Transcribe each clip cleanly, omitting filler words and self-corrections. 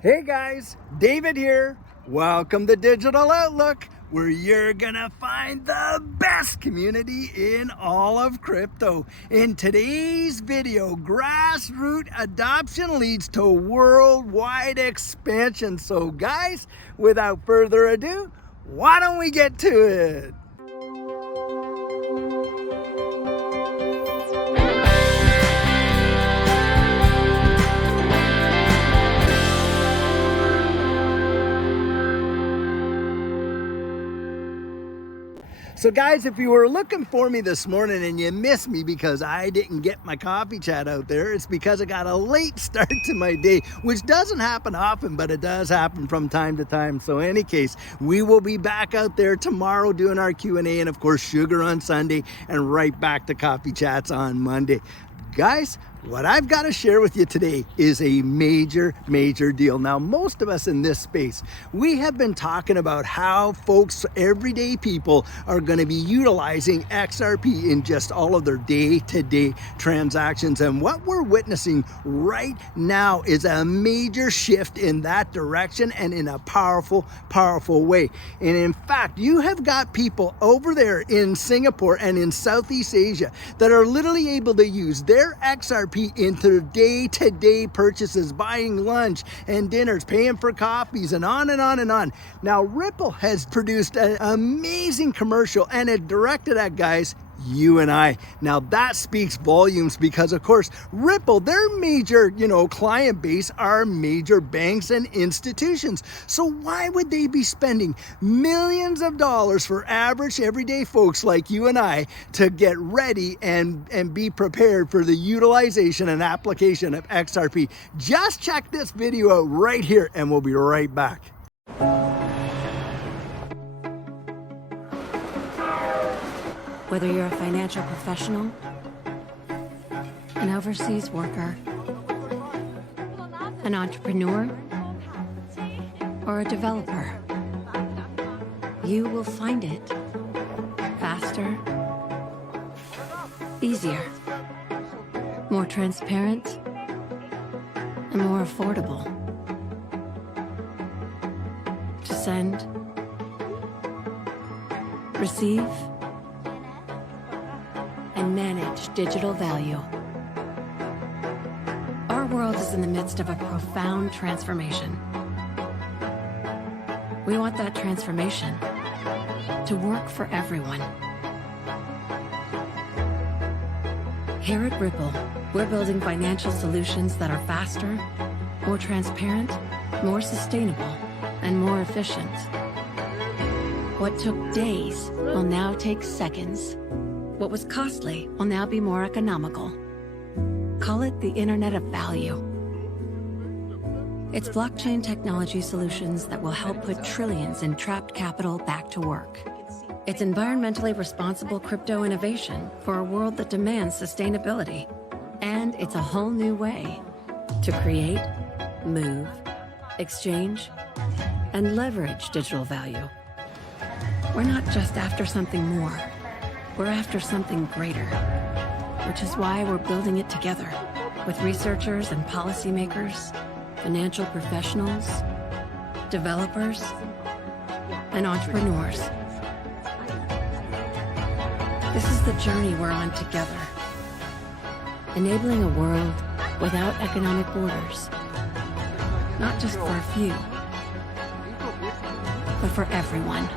Hey guys, David here. Welcome to Digital Outlook, where you're gonna find the best community in all of crypto. In today's video, grassroots adoption leads to worldwide expansion. So guys, without further ado, why don't we get to it? So guys, if you were looking for me this morning and you missed me because I didn't get my coffee chat out there, it's because I got a late start to my day, which doesn't happen often, but it does happen from time to time. So in any case, we will be back out there tomorrow doing our Q&A and of course sugar on Sunday and right back to coffee chats on Monday. Guys, what I've got to share with you today is a major deal. Now, most of us in this space, we have been talking about how folks, everyday people, are going to be utilizing XRP in just all of their day-to-day transactions. And what we're witnessing right now is a major shift in that direction and in a powerful way. And in fact, you have got people over there in Singapore and in Southeast Asia that are literally able to use their XRP into their day-to-day purchases, buying lunch and dinners, paying for coffees, and on and on and on. Now, Ripple has produced an amazing commercial and it directed at guys, you and I. Now that speaks volumes because of course Ripple, their major, client base are major banks and institutions. So why would they be spending millions of dollars for average everyday folks like you and I to get ready and be prepared for the utilization and application of XRP? Just check this video out right here and we'll be right back. Whether you're a financial professional, an overseas worker, an entrepreneur, or a developer, you will find it faster, easier, more transparent, and more affordable to send, receive, and manage digital value. Our world is in the midst of a profound transformation. We want that transformation to work for everyone. Here at Ripple, we're building financial solutions that are faster, more transparent, more sustainable, and more efficient. What took days will now take seconds. What was costly will now be more economical. Call it the Internet of Value. It's blockchain technology solutions that will help put trillions in trapped capital back to work. It's environmentally responsible crypto innovation for a world that demands sustainability. And it's a whole new way to create, move, exchange, and leverage digital value. We're not just after something more. We're after something greater, which is why we're building it together with researchers and policymakers, financial professionals, developers, and entrepreneurs. This is the journey we're on together, enabling a world without economic borders, not just for a few, but for everyone.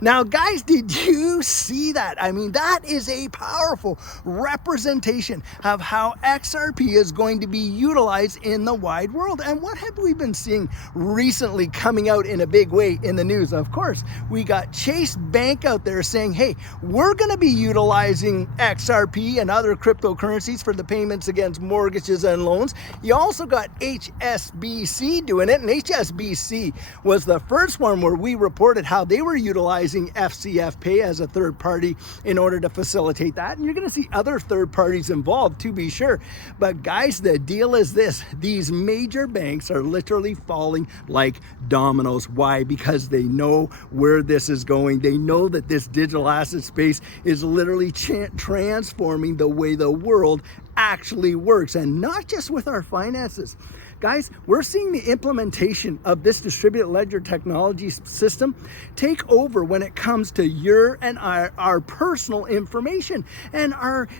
Now, guys, did you see that? I mean, that is a powerful representation of how XRP is going to be utilized in the wide world. And what have we been seeing recently coming out in a big way in the news? Of course, we got Chase Bank out there saying, hey, we're going to be utilizing XRP and other cryptocurrencies for the payments against mortgages and loans. You also got HSBC doing it. And HSBC was the first one where we reported how they were utilizing utilizing FCF Pay as a third party in order to facilitate that. And you're going to see other third parties involved, to be sure. But guys, the deal is this: these major banks are literally falling like dominoes. Why? Because they know where this is going. They know that this digital asset space is literally transforming the way the world actually works, and not just with our finances. Guys, we're seeing the implementation of this distributed ledger technology system take over when it comes to your and our personal information, and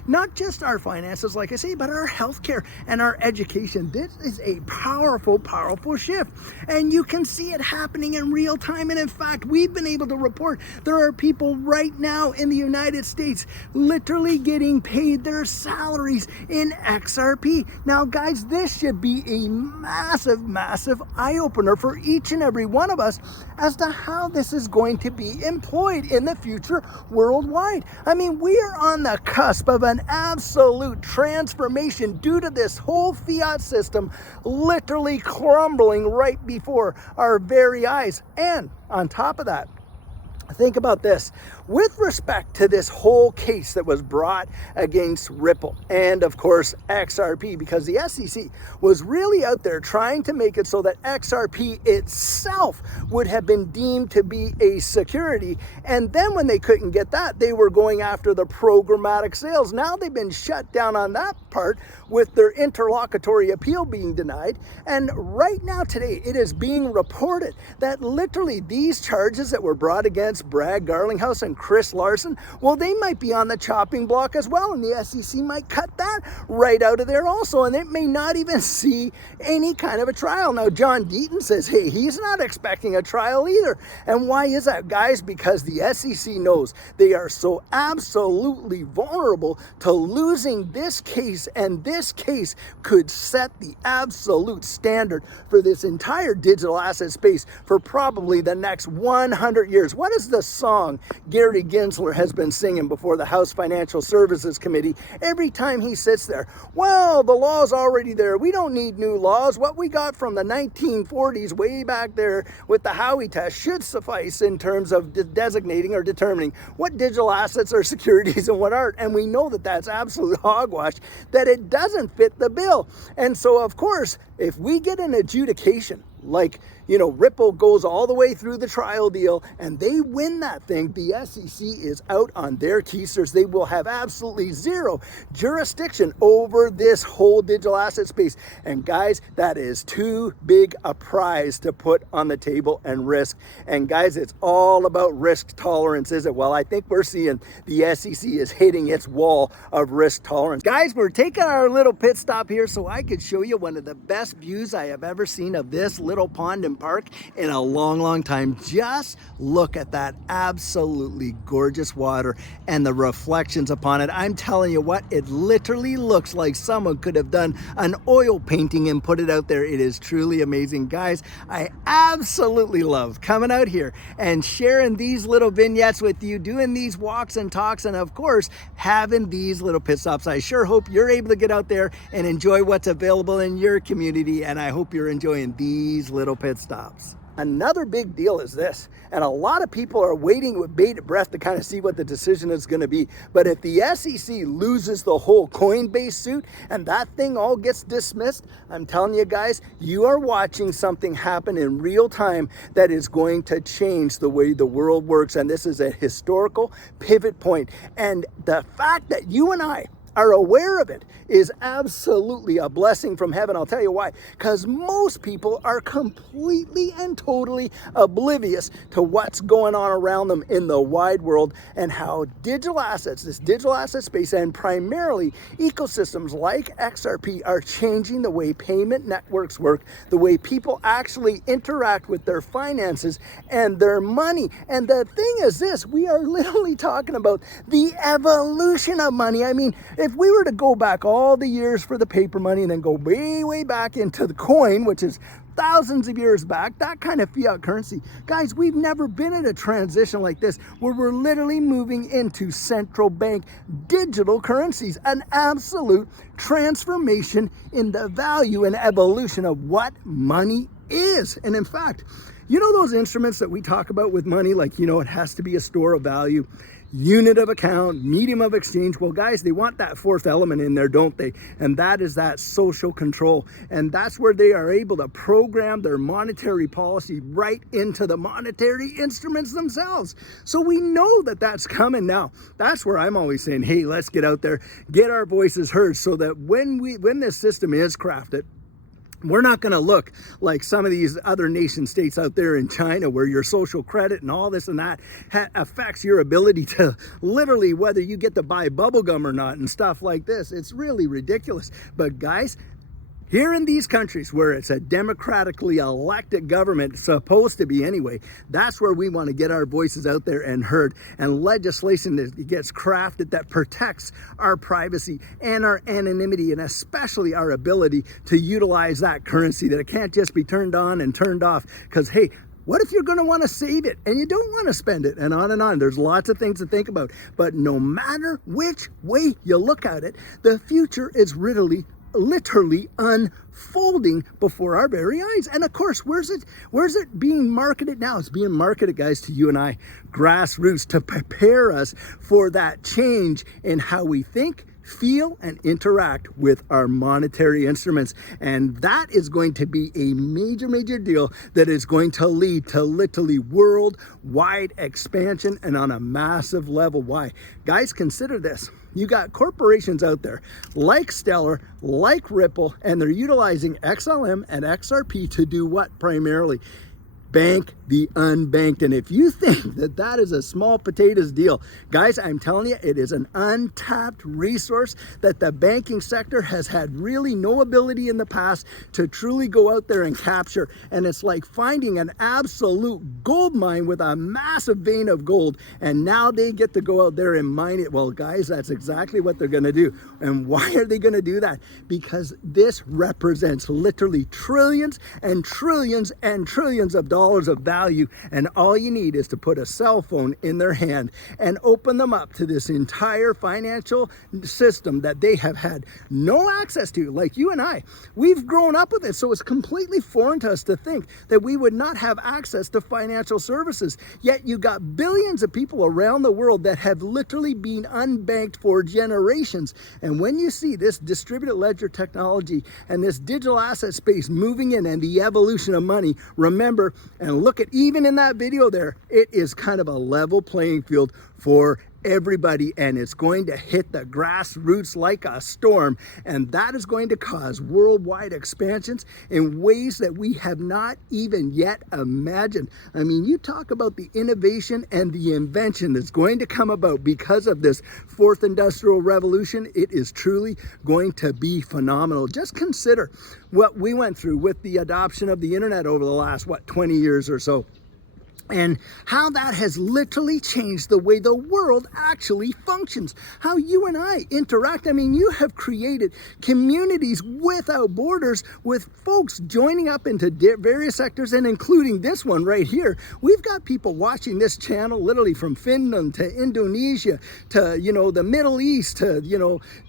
not just our finances, like I say, but our healthcare and our education. This is a powerful, powerful shift, and you can see it happening in real time. And in fact, we've been able to report there are people right now in the United States literally getting paid their salaries in XRP. Now, guys, this should be a massive eye-opener for each and every one of us as to how this is going to be employed in the future worldwide. I mean, we are on the cusp of an absolute transformation due to this whole fiat system literally crumbling right before our very eyes. And on top of that, think about this. With respect to this whole case that was brought against Ripple and, of course, XRP, because the SEC was really out there trying to make it so that XRP itself would have been deemed to be a security. And then when they couldn't get that, they were going after the programmatic sales. Now they've been shut down on that part with their interlocutory appeal being denied. And right now today, it is being reported that literally these charges that were brought against Brad Garlinghouse and Chris Larson, well, they might be on the chopping block as well, and the SEC might cut that right out of there also, and it may not even see any kind of a trial. Now, John Deaton says, hey, he's not expecting a trial either. And why is that, guys? Because the SEC knows they are so absolutely vulnerable to losing this case, and this case could set the absolute standard for this entire digital asset space for probably the next 100 years. What is the song Gary Gensler has been singing before the House Financial Services Committee every time he sits there? Well, the law's already there. We don't need new laws. What we got from the 1940s way back there with the Howey test should suffice in terms of designating or determining what digital assets are securities and what aren't. And we know that that's absolute hogwash, that it doesn't fit the bill. And so, of course, if we get an adjudication like, Ripple goes all the way through the trial deal and they win that thing, the SEC is out on their keisters. They will have absolutely zero jurisdiction over this whole digital asset space. And guys, that is too big a prize to put on the table and risk. And guys, it's all about risk tolerance, is it? Well, I think we're seeing the SEC is hitting its wall of risk tolerance. Guys, we're taking our little pit stop here so I could show you one of the best views I have ever seen of this little pond and park in a long time. Just look at that absolutely gorgeous water and the reflections upon it. I'm telling you what, it literally looks like someone could have done an oil painting and put it out there. It is truly amazing. Guys, I absolutely love coming out here and sharing these little vignettes with you, doing these walks and talks, and of course having these little pit stops. I sure hope you're able to get out there and enjoy what's available in your community, and I hope you're enjoying these little pit stops. Another big deal is this, and a lot of people are waiting with bated breath to kind of see what the decision is going to be. But if the SEC loses the whole Coinbase suit and that thing all gets dismissed, I'm telling you guys, you are watching something happen in real time that is going to change the way the world works. And this is a historical pivot point. And the fact that you and I are aware of it is absolutely a blessing from heaven. I'll tell you why. Because most people are completely and totally oblivious to what's going on around them in the wide world and how digital assets, this digital asset space, and primarily ecosystems like XRP are changing the way payment networks work, the way people actually interact with their finances and their money. And the thing is this, we are literally talking about the evolution of money. I mean, if we were to go back all the years for the paper money and then go way back into the coin, which is thousands of years back, that kind of fiat currency, guys, we've never been in a transition like this where we're literally moving into central bank digital currencies, an absolute transformation in the value and evolution of what money is. And in fact, You know those instruments that we talk about with money, like, it has to be a store of value, unit of account, medium of exchange. Well, guys, they want that fourth element in there, don't they? And that is that social control. And that's where they are able to program their monetary policy right into the monetary instruments themselves. So we know that that's coming now. That's where I'm always saying, hey, let's get out there, get our voices heard, so that when this system is crafted, we're not going to look like some of these other nation states out there in China, where your social credit and all this and that affects your ability to literally, whether you get to buy bubble gum or not and stuff like this. It's really ridiculous. But guys, here in these countries where it's a democratically elected government, supposed to be anyway, that's where we want to get our voices out there and heard, and legislation that gets crafted that protects our privacy and our anonymity, and especially our ability to utilize that currency, that it can't just be turned on and turned off. Because, hey, what if you're going to want to save it and you don't want to spend it, and on and on? There's lots of things to think about. But no matter which way you look at it, the future is literally unfolding before our very eyes. And of course, where's it being marketed now? It's being marketed, guys, to you and I, Grassroots, to prepare us for that change in how we think, feel, and interact with our monetary instruments. And that is going to be a major deal that is going to lead to literally worldwide expansion, and on a massive level. Why? Guys, consider this. You got corporations out there like Stellar, like Ripple, and they're utilizing XLM and XRP to do what primarily? Bank the unbanked. And if you think that that is a small potatoes deal, guys, I'm telling you, it is an untapped resource that the banking sector has had really no ability in the past to truly go out there and capture. And it's like finding an absolute gold mine with a massive vein of gold, and now they get to go out there and mine it. Well, guys, that's exactly what they're going to do. And why are they going to do that? Because this represents literally trillions and trillions and trillions of dollars of value, and all you need is to put a cell phone in their hand and open them up to this entire financial system that they have had no access to. Like you and I, we've grown up with it, so it's completely foreign to us to think that we would not have access to financial services. Yet you got billions of people around the world that have literally been unbanked for generations. And when you see this distributed ledger technology and this digital asset space moving in, and the evolution of money, remember, and look at, even in that video there, it is kind of a level playing field for everybody, and it's going to hit the grassroots like a storm, and that is going to cause worldwide expansions in ways that we have not even yet imagined. I mean, you talk about the innovation and the invention that's going to come about because of this fourth industrial revolution. It is truly going to be phenomenal. Just consider what we went through with the adoption of the internet over the last 20 years or so, and how that has literally changed the way the world actually functions, how you and I interact. I mean, you have created communities without borders, with folks joining up into various sectors, and including this one right here. We've got people watching this channel literally from Finland to Indonesia to, the Middle East to,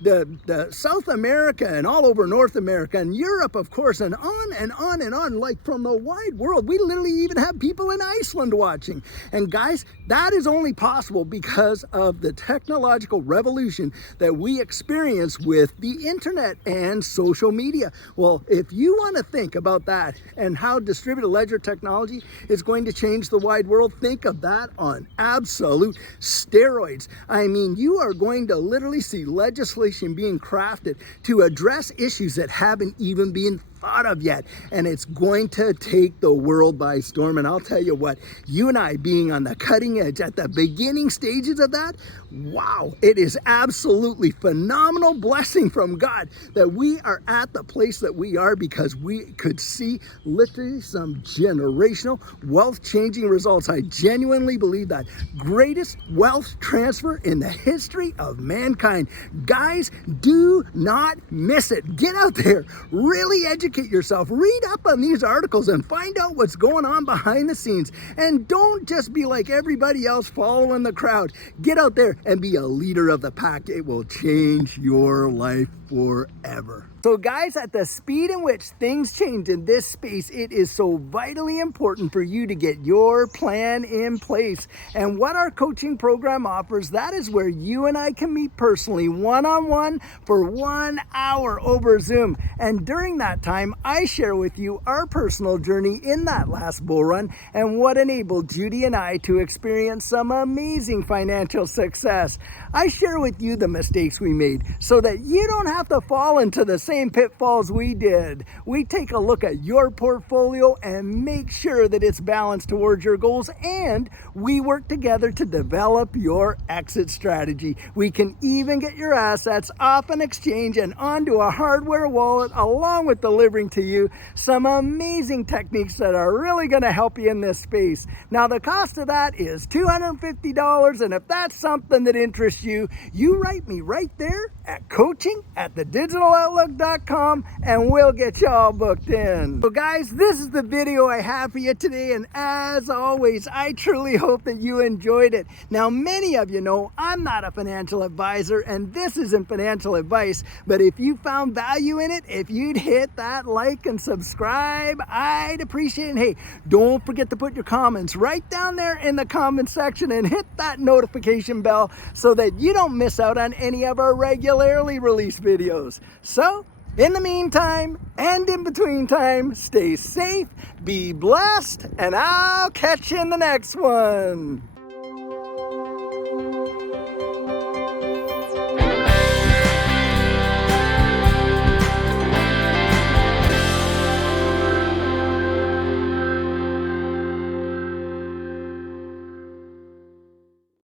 the South America, and all over North America and Europe, of course, and on and on and on, like from the wide world. We literally even have people in Iceland watching. And guys, that is only possible because of the technological revolution that we experience with the internet and social media. Well, if you want to think about that and how distributed ledger technology is going to change the wide world, think of that on absolute steroids. I mean, you are going to literally see legislation being crafted to address issues that haven't even been thought of yet, and it's going to take the world by storm. And I'll tell you what, you and I being on the cutting edge at the beginning stages of that, wow, it is absolutely phenomenal blessing from God that we are at the place that we are, because we could see literally some generational wealth changing results. I genuinely believe that. Greatest wealth transfer in the history of mankind. Guys, do not miss it. Get out there, really educate educate yourself, read up on these articles and find out what's going on behind the scenes. And don't just be like everybody else following the crowd. Get out there and be a leader of the pack. It will change your life forever. So guys, at the speed in which things change in this space, it is so vitally important for you to get your plan in place. And what our coaching program offers, that is where you and I can meet personally, one-on-one for 1 hour over Zoom. And during that time, I share with you our personal journey in that last bull run and what enabled Judy and I to experience some amazing financial success. I share with you the mistakes we made so that you don't have to fall into the same pitfalls we did. We take a look at your portfolio and make sure that it's balanced towards your goals, and we work together to develop your exit strategy. We can even get your assets off an exchange and onto a hardware wallet, along with delivering to you some amazing techniques that are really going to help you in this space. Now, the cost of that is $250, and if that's something that interests you, you write me right there at coaching@thedigitaloutlook.com and we'll get you all booked in. So guys, this is the video I have for you today, and as always, I truly hope that you enjoyed it. Now, many of you know I'm not a financial advisor and this isn't financial advice, but if you found value in it, if you'd hit that like and subscribe, I'd appreciate it. And hey, don't forget to put your comments right down there in the comment section and hit that notification bell so that you don't miss out on any of our regularly released videos. So, in the meantime, and in between time, stay safe, be blessed, and I'll catch you in the next one.